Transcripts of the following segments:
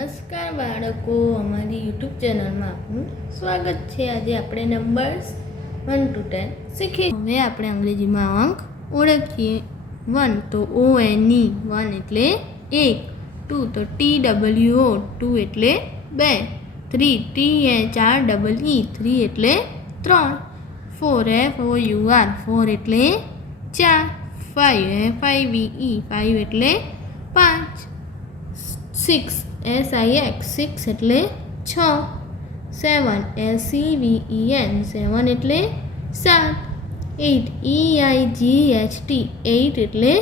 નમસ્કાર બાળકો, અમારી યુટ્યુબ ચેનલમાં આપનું સ્વાગત છે। આજે આપણે નંબર્સ 1 to 10 શીખીએ। હવે આપણે અંગ્રેજીમાં અંક ઓળખીએ। 1 તો ONE 1 એટલે 1, 2 તો TWO 2 એટલે 2, 3 THREE 3 એટલે 3, 4 FOUR 4 એટલે 4, 5 FIVE 5 એટલે 5, 6 SIX 6 એટલે 6, 7 SEVEN 7 એટલે 7, 8 EIGHT 8 એટલે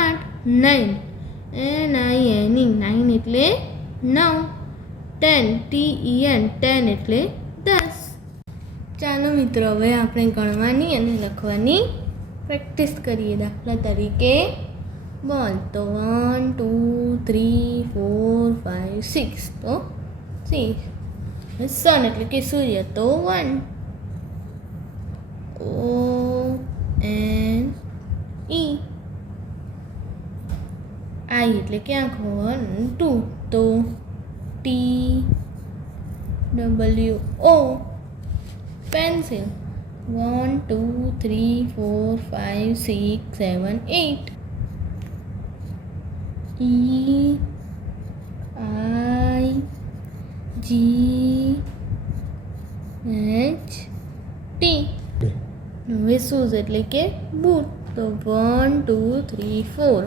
8, 9 NINE 9 એટલે 9, 10 TEN 10 એટલે 10। ચાલો મિત્રો, હવે આપણે ગણવાની અને લખવાની પ્રેક્ટિસ કરીએ। દાખલા તરીકે બોલ તો 1 2 3 4 5 6 તો 6, સન એટલે કે સૂર્ય તો 1, ONE, આઈ એટલે કે આંખો 1 2 તો TWO, પેન્સિલ 1 2 3 4 5 6 7 8, EIGHT। હવે શૂઝ એટલે કે બૂટ તો 1 2 3 4,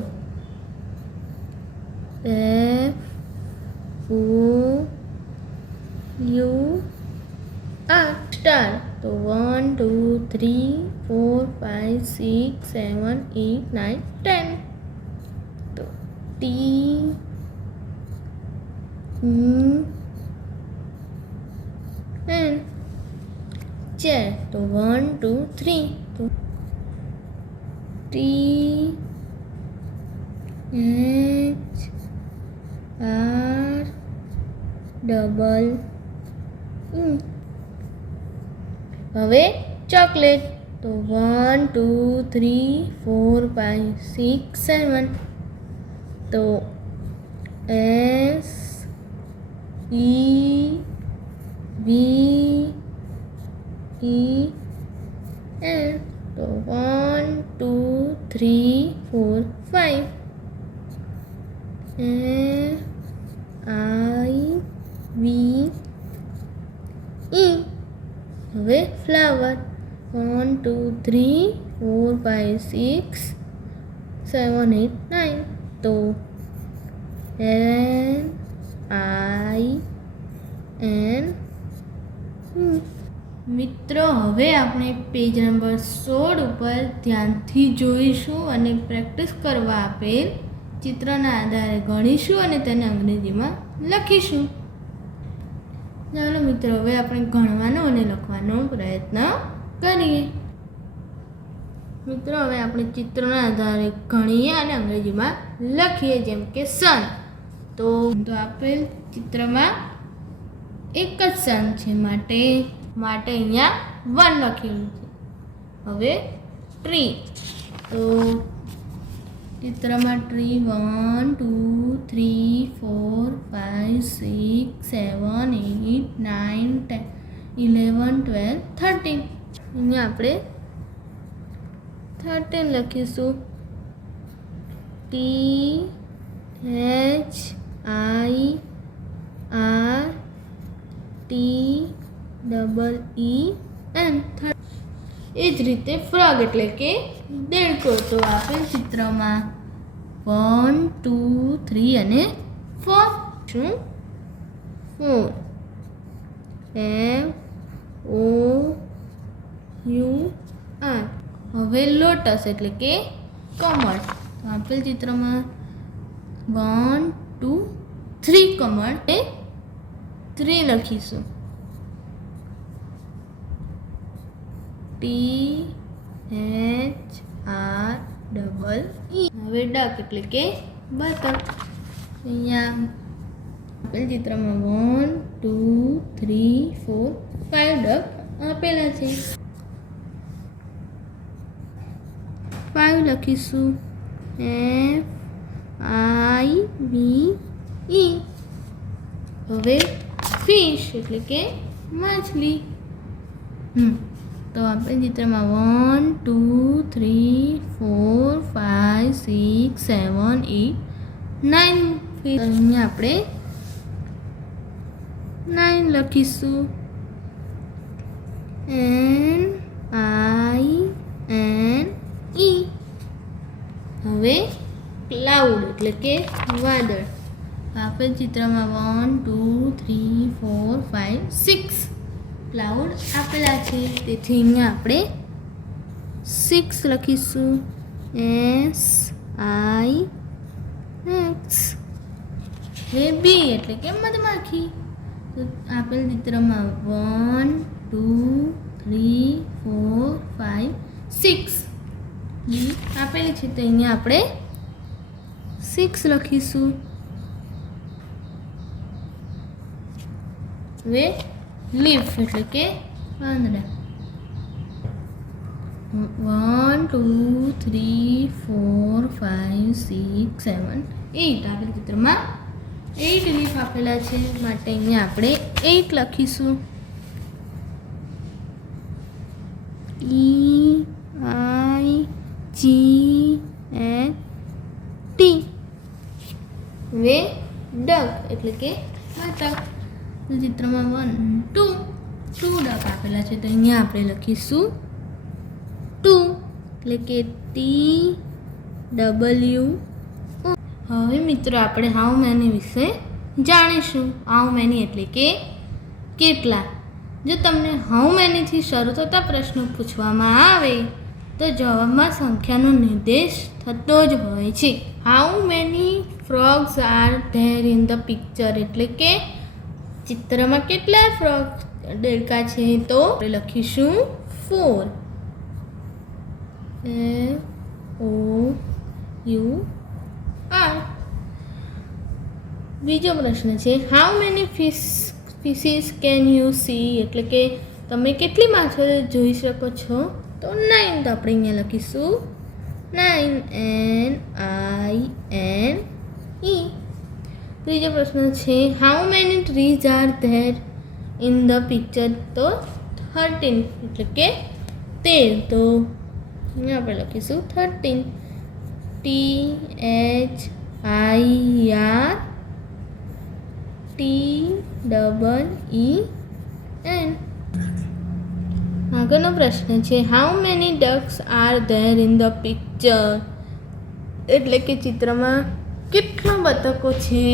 FOUR। સ્ટાર તો 1 2 3 4 5 6 7 8 9 10, તો TEN। ચેર તો 1 2 3 તો THREE। હવે ચોકલેટ તો 1 2 3 4 5 6 7, તો SEVEN, તો 1 2 3 4 5, FIVE। હવે ફ્લાવર 1 2 3 4 5 6 7 8 9, તો NINE। મિત્રો, હવે આપણે પેજ નંબર 16 ઉપર ધ્યાનથી જોઈશું અને પ્રેક્ટિસ કરવા આપેલ ચિત્રના આધારે ગણીશું અને તેને અંગ્રેજીમાં લખીશું। ચાલો મિત્રો, હવે આપણે ગણવાનો અને લખવાનો પ્રયત્ન કરીએ। મિત્રો, હવે આપણે ચિત્રના આધારે ગણીએ અને અંગ્રેજીમાં લખીએ। જેમ કે સન તો આપેલ ચિત્રમાં એક જ સન છે, માટે અહીંયા 1 લખેલું છે। હવે ટ્રી તો ચિત્રમાં ટ્રી 1 2 3 4 5 6 7 8 9 10 11 12 13, અહીંયા આપણે 13 લખીશું। THIREEN। એ જ રીતે ફ્રોગ એટલે કે દેડકો તો આપેલ ચિત્રમાં 1 2 3 અને 4 શું 4, FOUR। હવે લોટસ એટલે કે કમળ તો આપેલ ચિત્રમાં 1 2 3 કમળ એ 3 લખીશું। THREE। હવે ડક એટલે કે બતક, અહીંયા આપેલ ચિત્રમાં 1 2 3 4 5 ડક આપેલા છે, 5 લખીશું। FIVE। હવે ફિશ એટલે કે માછલી. તો આપણે ચિત્રમાં 1 2 3 4 5 6 7 8 9 ફિશ. અહીંયા આપણે 9 લખીશું. NINE. હવે ક્લાઉડ એટલે કે વાદળ. આપણે ચિત્રમાં 1 2 3 4 5 6 ક્લાઉડ આપેલા છે, તેથી અહીંયા આપણે 6 લખીશું. SIX. હવે બી એટલે કે મધમાખી. તો આપેલ ચિત્રમાં 1 2 3 4 5 6 બી આપેલી છે, તો અહીંયા આપણે 6 લખીશું. હવે લીફ એટલે કે પાંદડા. 1 2 3 4 5 6 7 8 આપેલ ચિત્રમાં 8 લીફ આપેલા છે, માટે અહીંયા આપણે 8 લખીશું. EIGHT. હવે ડક એટલે કે બતક. ચિત્રમાં 1 2 ડક આપેલા છે, તો અહીંયા આપણે લખીશું 2 એટલે કે TWO. હવે મિત્રો આપણે હાઉ મેની વિશે જાણીશું. હાઉ મેની એટલે કે કેટલા. જો તમને હાઉ મેનીથી શરૂ થતા પ્રશ્નો પૂછવામાં આવે તો જવાબમાં સંખ્યાનો નિર્દેશ થતો જ હોય છે. How many frogs are there in the picture એટલે કે ચિત્રમાં કેટલા ફ્રોગ દેડકા છે, તો આપણે લખીશું 4. FOUR. બીજો પ્રશ્ન છે how many ફિશિસ can you C એટલે કે તમે કેટલી માછલીઓ જોઈ શકો છો, તો 9. તો આપણે અહીંયા લખીશું 9 NINE. ત્રીજો પ્રશ્ન છે how many trees are there in the picture, તો 13 એટલે કે 13. તો અહીંયા આપણે લખીશું 13. THIRTEEN. આગળનો પ્રશ્ન છે how many ducks are there in the picture એટલે કે ચિત્રમાં કેટલા બતકો છે,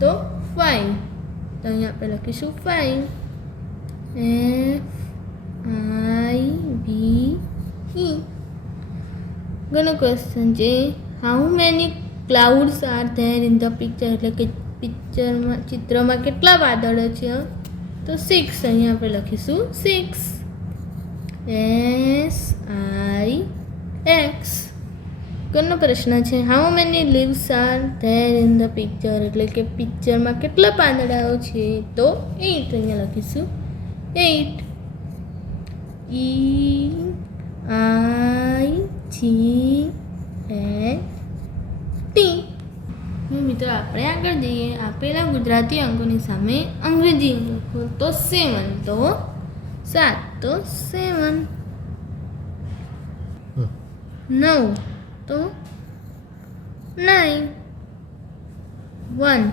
તો 5. તો અહીંયા આપણે લખીશું 5. FIVE. આગળનો ક્વેશ્ચન છે how many clouds are there in the picture એટલે કે ચિત્રમાં કેટલા વાદળો છે, તો 6. અહીંયા આપણે લખીશું 6. SIX. આગળનો પ્રશ્ન છે how many leaves are there in the picture એટલે કે પિક્ચરમાં કેટલા પાંદડાઓ છે, તો 8. અહીંયા લખીશું 8. EIGHT. મિત્રો આપણે આગળ જઈએ. આપેલા ગુજરાતી અંકોની સામે અંગ્રેજી અંકો, તો 7. તો 7 તો 7. 9 તો 9. 1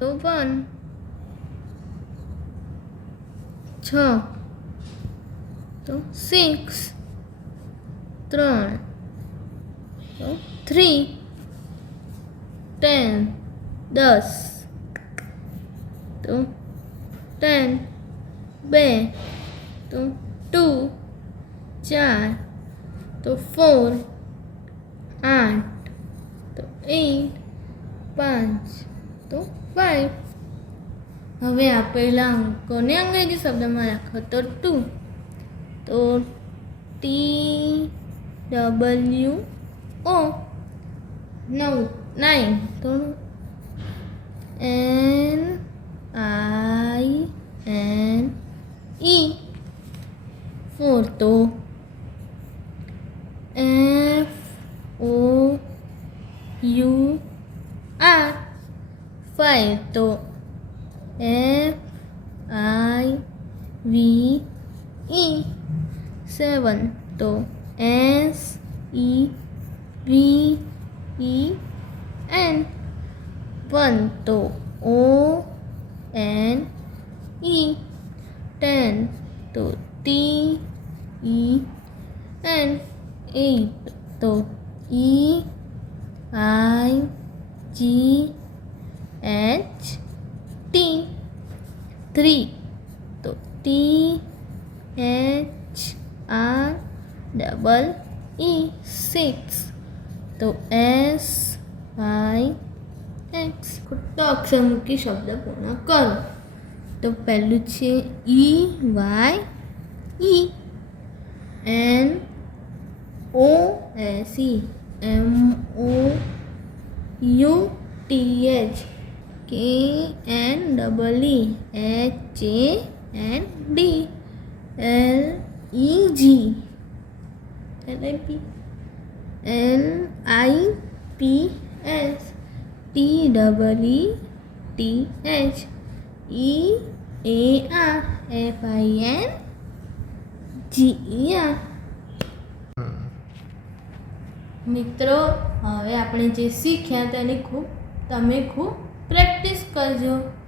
તો 1. 6 તો 6. 3 તો 3. 10 10 તો 10. 2 તો 2. 4 તો 4. 8 તો 8. 5 તો 5. હવે આપેલા અંકોને અંગ્રેજી શબ્દમાં રાખો તો 2. તો TWO. 9 તો NINE. 4 તો FOUR. 5 તો FIVE. 7 તો SEVEN. 1 તો ONE. 10 તો TEN. 8 તો EIGHT. 3 તો THREE. 6 તો SYX. ખોટો અક્ષર મૂકી શબ્દ પૂર્ણ કરો. તો પહેલું છે EYE. NOSE. MOUTH. KNEE. HAND. LEG. LIP. LIPS. TEETH. EAR. FINGER. મિત્રો, હવે આપણે જે શીખ્યા તેની તમે ખૂબ પ્રેક્ટિસ કરજો.